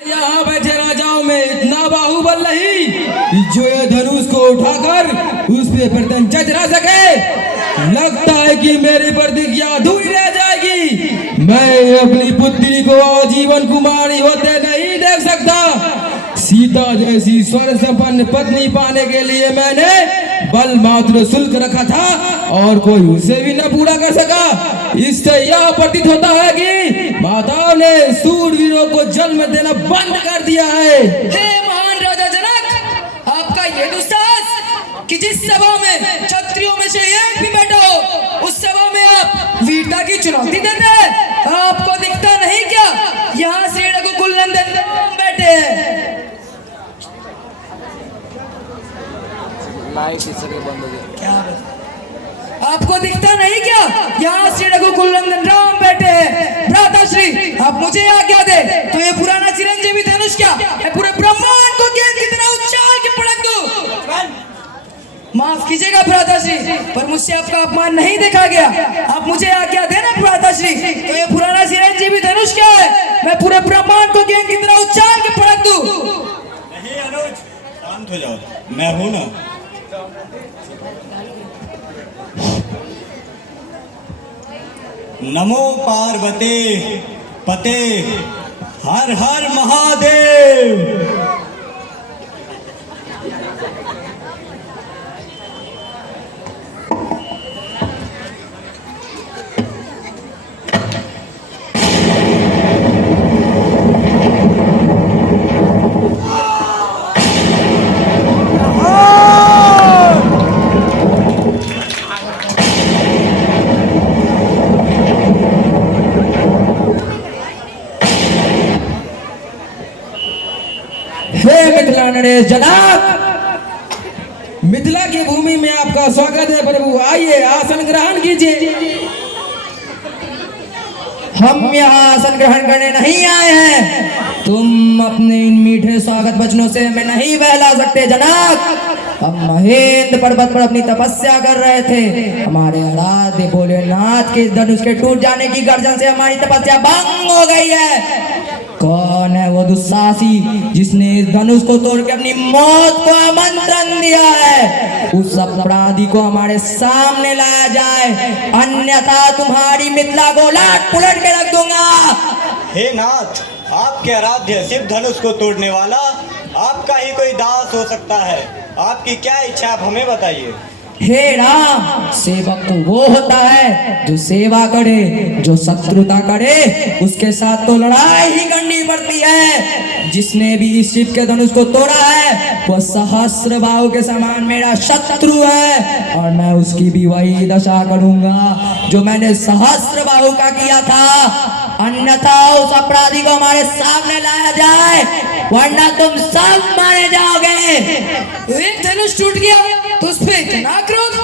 यहाँ बैठे राजाओं में इतना बाहुबल नहीं जो ये धनुष को उठाकर उस पे प्रत्यंचा चढ़ा सके। लगता है कि मेरी प्रतिज्ञा अधूरी रह जाएगी। मैं अपनी पुत्री को आजीवन कुमारी होते नहीं देख सकता। सीता जैसी स्वर संपन्न पत्नी पाने के लिए मैंने बल मात्र शुल्क रखा था और कोई उसे भी न पूरा कर सका। इससे यह प्रतीत होता है कि माताओं ने सूरवीरों को जन्म देना बंद कर दिया है। हे महान राजा जनक, आपका ये दुस्साहस कि जिस सभा में क्षत्रियों में से एक भी बैठा हो उस सभा में आप वीरता की चुनौती देते हैं। आपको दिखता नहीं क्या यहाँ श्री रघुकुल नंदन राम बैठे हैं। क्या आपको दिखता नहीं क्या यहाँ श्री रघुकुल नंदन राम बैठे हैं। भ्राताश्री आप मुझे आज्ञा दे तो ये पुराना चिरंजीवी धनुष क्या मैं पूरे ब्रह्मांड को गेंद की तरह उछाल के पटक दूं। माफ कीजिएगा भ्राताश्री, पर मुझसे आपका अपमान नहीं देखा गया। आप मुझे आज्ञा देना भ्राताश्री तो ये पुराना चिरंजीवी धनुष क्या है मैं पूरे ब्रह्मांड को गेंद की तरह उछाल के पटक दूं। नहीं अनुज, शांत हो जाओ, मैं हूं ना। नमो पार्वते पते हर हर महादेव। नरेश जनक, मिथिला की भूमि में आपका स्वागत है प्रभु। आइए आसन ग्रहण कीजिए। हम यहाँ आसन ग्रहण करने नहीं आए हैं। तुम अपने इन मीठे स्वागत वचनों से हमें नहीं बहला सकते जनक। हम महेंद्र पर्वत पर अपनी तपस्या कर रहे थे। हमारे आराध्य भोलेनाथ के धनुष के टूट जाने की गर्जन से हमारी तपस्या भंग हो गई है। कौन है वो दुस्साहसी जिसने इस धनुष को तोड़ के अपनी मौत को आमंत्रण दिया है? उस अपराधी को हमारे सामने लाया जाए, अन्यथा तुम्हारी मिथिला को लाट पुलट के रख दूंगा। हे नाथ, आपके आराध्य शिव धनुष को तोड़ने वाला आपका ही कोई दास हो सकता है। आपकी क्या इच्छा, आप हमें बताइए। हे राम, सेवक तो वो होता है जो सेवा करे, जो शत्रुता करे उसके साथ तो लड़ाई ही करनी पड़ती है। जिसने भी इस शिव के धनुष को तोड़ा है वो सहस्र बाहु के समान मेरा शत्रु है और मैं उसकी भी वही दशा करूंगा जो मैंने सहस्र बाहु का किया था। अन्यथा उस अपराधी को हमारे सामने लाया जाए, वरना तुम सब मारे जाओगे। एक धनुष टूट गया तो उस पे इतना क्रोध।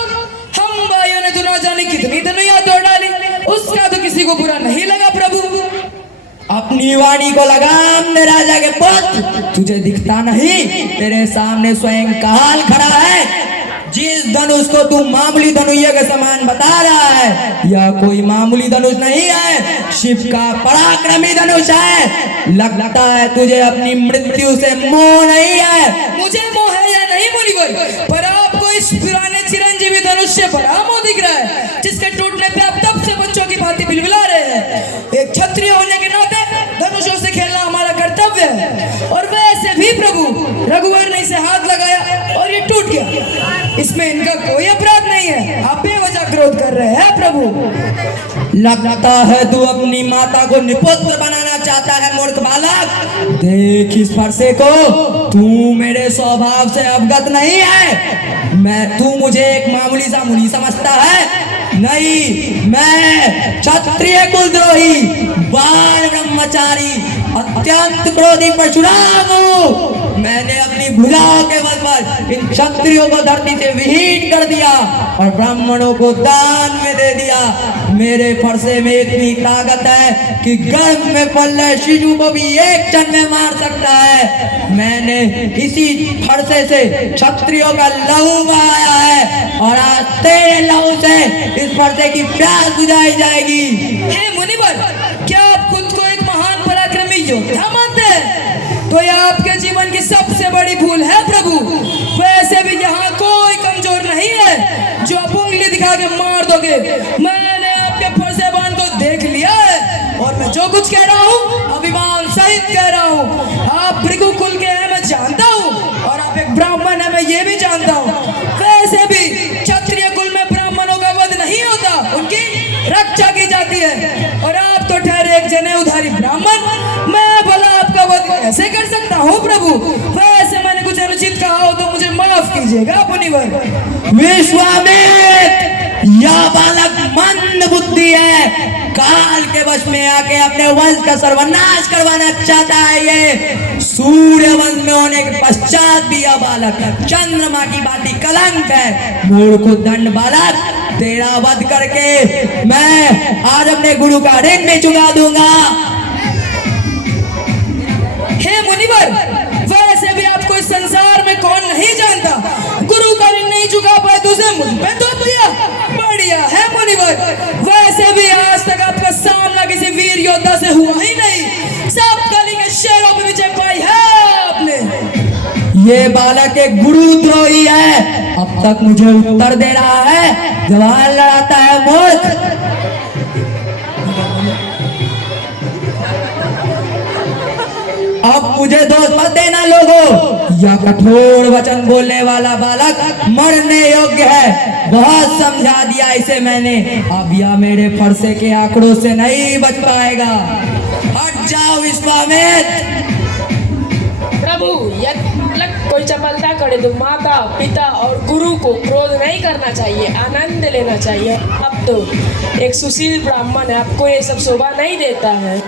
हम भाइयों ने तो ना जाने कितनी धनुया तोड़ डाली, उसका तो किसी को बुरा नहीं लगा प्रभु। अपनी वाणी को लगाम दे राजा के पुत्र, तुझे दिखता नहीं तेरे सामने स्वयं काल खड़ा है। जिस धनुष को तू मामूली धनुया के समान बता रहा है यह कोई मामूली धनुष नहीं है, शिव का पराक्रमी धनुष है। लगता है तुझे अपनी मृत्यु से मोह नहीं है। मुझे मोह है या नहीं मुनिवर, पर आपको इस पुराने चिरंजीवी धनुष से बड़ा मोह दिख रहा है जिसके टूटने पे आप तब से बच्चों की भांति बिलबिला रहे हैं। एक क्षत्रिय होने के नाते धनुषों से खेलना हमारा कर्तव्य है। और वैसे भी प्रभु रघुवर ने इसे हाथ लगाया और ये टूट गया, इसमें इनका कोई अपराध नहीं है। आप बेवजह क्रोध कर रहे हैं प्रभु। लगता है तू अपनी माता को निपुत्र बनाना चाहता है मूर्ख बालक। देख इस फरसे को, तू मेरे स्वभाव से अवगत नहीं है। तू मुझे एक मामूली सा मुनि समझता है? नहीं, मैं क्षत्रिय कुलद्रोही, बाण ब्रह्मचारी, अत्यंत क्रोधी परशुराम हूँ। मैंने अपनी भुजाओं के बल पर इन क्षत्रियों को धरती से विहीन कर दिया और ब्राह्मणों को दान में दे दिया। मेरे फरसे में इतनी ताकत है कि गर्भ में पल रहे शिशु को भी एक क्षण में मार सकता है। मैंने इसी फरसे से क्षत्रियों का लहू बहाया है और आज तेरे लहू से इस फरसे की प्यास बुझाई जाएगी। हे मुनिवर, क्या आप खुद को एक महान पराक्रमी योद्धा मानते हैं? कोई आपके जीवन की सबसे बड़ी भूल है प्रभु। वैसे भी यहाँ कोई कमजोर नहीं है जो आप उंगली दिखा के मार दोगे। मैंने आपके फरसेबान को देख लिया है और मैं जो कुछ कह रहा हूँ अभिमान सहित कह रहा हूँ। आप भृगु कुल के हैं मैं जानता हूँ और आप एक ब्राह्मण है मैं ये भी जानता हूँ। वैसे भी क्षत्रिय कुल में ब्राह्मणों का वध नहीं होता, उनकी रक्षा की जाती है। और आप तो ठहरे एक जने उधारी ब्राह्मण, मैं भला आपका वध कैसे कर सकता हूँ प्रभु। वैसे मैंने कुछ अनुचित कहा हो तो मुझे माफ कीजिएगा मुनिवर। विश्वामित्र, यह बालक मंद बुद्धि है, काल के वश में आके अपने वंश का सर्वनाश करवाना चाहता है। ये सूर्य वंश में होने के पश्चात भी यह बालक चंद्रमा की बाती कलंक है। मूर्ख दंड बालक, तेरा वध करके मैं आज अपने गुरु का ऋण भी चुका दूंगा। हे मुनिवर, वैसे भी आपको इस संसार में कौन नहीं जानता। गुरु का ऋण नहीं चुका पाए तो उसे मुझ पे तो दिया। बढ़िया है मुनिवर, वैसे भी आज तक आपका सामना किसी वीर योद्धा से हुआ ही नहीं। सब कली के शेरों पे विजय पाई है आपने। ये बालक एक गुरुद्रोही है, अब तक मुझे उत्तर दे रहा है, जवान लड़ाता है मूर्ख। अब मुझे दोष मत देना लोगों, यह कठोर वचन बोलने वाला बालक मरने योग्य है। बहुत समझा दिया इसे मैंने, अब यह मेरे फरसे के आंकड़ों से नहीं बच पाएगा। हट जाओ विश्वामित्र। प्रभु, यदि बालक कोई चपलता करे तो माता पिता और गुरु को क्रोध नहीं करना चाहिए, आनंद लेना चाहिए। अब तो एक सुशील ब्राह्मण है, आपको ये सब शोभा नहीं देता है।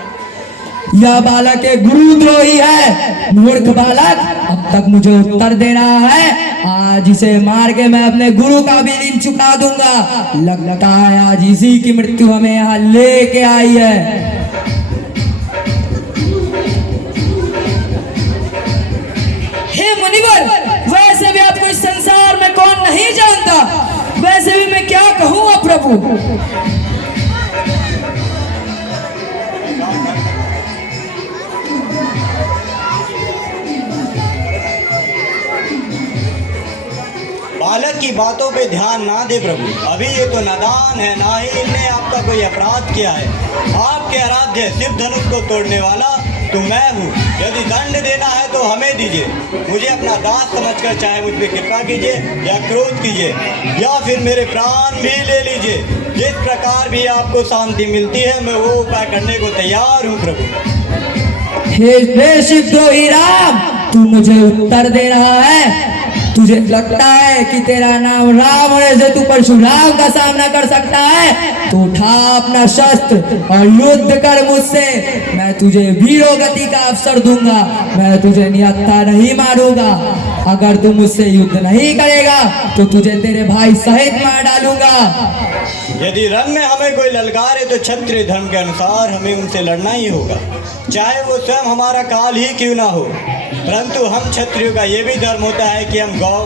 यह बालक एक गुरुद्रोही है, मूर्ख बालक, अब तक मुझे उत्तर दे रहा है। आज इसे मार के मैं अपने गुरु का भी ऋण चुका दूंगा। लगता है आज इसी की मृत्यु हमें यहाँ लेके आई है। हे मुनिवर, वैसे भी आपको इस संसार में कौन नहीं जानता। वैसे भी मैं क्या कहूँ प्रभु। बालक की बातों पे ध्यान ना दे प्रभु, अभी ये तो नादान है, ना ही इनने आपका कोई अपराध किया है। आपके आराध्य शिव धनुष को तोड़ने वाला तो मैं हूँ। यदि दंड देना है तो हमें दीजिए, मुझे अपना दास समझकर चाहे मुझ पर कृपा कीजिए या क्रोध कीजिए या फिर मेरे प्राण भी ले लीजिए। जिस प्रकार भी आपको शांति मिलती है मैं वो उपाय करने को तैयार हूँ प्रभु। हे शिवद्रोही राम, तू मुझे उत्तर दे रहा है। तुझे लगता है कि तेरा नाम राम होने से तू परशुराम का सामना कर सकता है, तो उठा अपना शस्त्र और युद्ध कर मुझसे। मैं तुझे वीरोगति का अवसर दूंगा, मैं तुझे निहत्था नहीं मारूंगा। अगर तू मुझसे युद्ध नहीं करेगा तो तुझे तेरे भाई सहित मार डालूंगा। यदि रण में हमें कोई ललकारे तो क्षत्रिय धर्म के अनुसार हमें उनसे लड़ना ही होगा, चाहे वो स्वयं हमारा काल ही क्यों ना हो। परंतु हम क्षत्रियों का ये भी धर्म होता है कि हम गौ,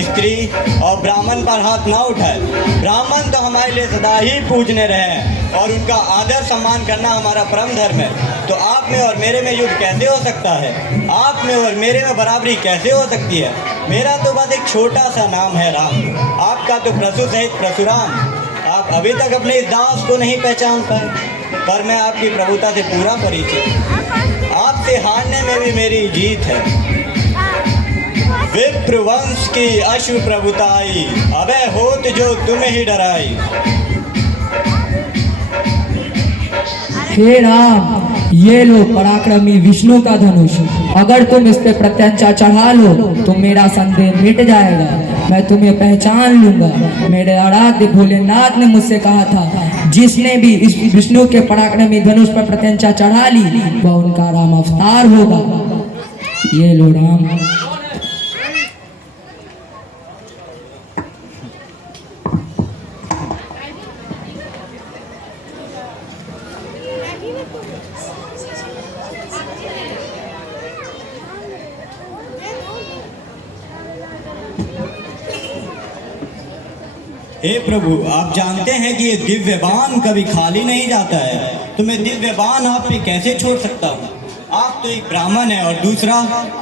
स्त्री और ब्राह्मण पर हाथ ना उठाए। ब्राह्मण तो हमारे लिए सदा ही पूजने रहे हैं और उनका आदर सम्मान करना हमारा परम धर्म है। तो आप में और मेरे में युद्ध कैसे हो सकता है? आप में और मेरे में बराबरी कैसे हो सकती है? मेरा तो बस एक छोटा सा नाम है राम, आपका तो प्रसु सहित परशुराम। आप अभी तक अपने इस दास को नहीं पहचान पाए, पर मैं आपकी प्रभुता से पूरा परिचित। आपसे हारने में भी मेरी जीत है। विप्र वंश की अश्व प्रभुताई, अबे होत जो तुम्हें ही डराई। हे राम, ये लो पराक्रमी विष्णु का धनुष, अगर तुम इस पे प्रत्यंचा चढ़ा लो तो मेरा संदेह मिट जाएगा, मैं तुम्हें पहचान लूंगा। मेरे आराध्य भोलेनाथ ने मुझसे कहा था, जिसने भी इस विष्णु के पराक्रमी धनुष पर प्रत्यंचा चढ़ा ली वह उनका राम अवतार होगा। ये लो राम। हे प्रभु, आप जानते हैं कि ये दिव्यवान कभी खाली नहीं जाता है, तो मैं दिव्यवान आप पे कैसे छोड़ सकता हूँ? आप तो तो एक ब्राह्मण है और दूसरा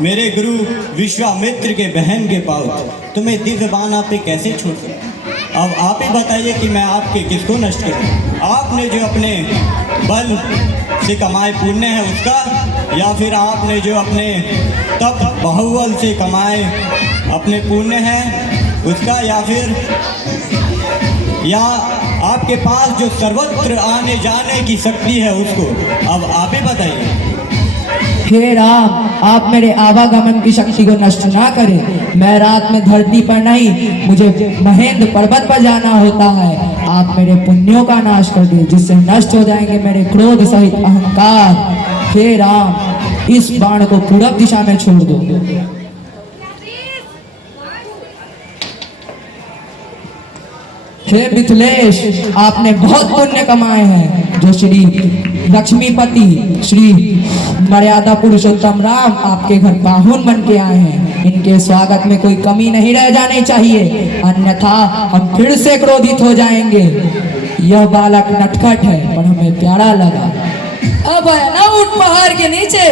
मेरे गुरु विश्वामित्र के बहन के पाउत। तो मैं दिव्य बाण आप पे कैसे छोड़ सकता? अब आप ही बताइए कि मैं आपके किसको नष्ट करूं? आपने जो अपने बल से कमाए पुण्य है उसका, या फिर आपने जो अपने तप बाहुबल से कमाए अपने पुण्य है उसका, या आपके पास जो सर्वत्र आने जाने की शक्ति है उसको? अब आप ही बताइए। हे राम, आप मेरे आवागमन की शक्ति को नष्ट ना करें। मैं रात में धरती पर नहीं, मुझे महेंद्र पर्वत पर जाना होता है। आप मेरे पुण्यों का नाश कर दें, जिससे नष्ट हो जाएंगे मेरे क्रोध सहित अहंकार। हे राम, इस बाण को पूरब दिशा में छोड़ दो। हे मिथिलेश, आपने बहुत पुण्य कमाए हैं, जो श्री लक्ष्मीपति श्री मर्यादा पुरुषोत्तम राम आपके घर बाहुन बन के आए हैं। इनके स्वागत में कोई कमी नहीं रह जानी चाहिए, अन्यथा हम फिर से क्रोधित हो जाएंगे। यह बालक नटखट है पर हमें प्यारा लगा। अब आया ना उठ पहाड़ के नीचे।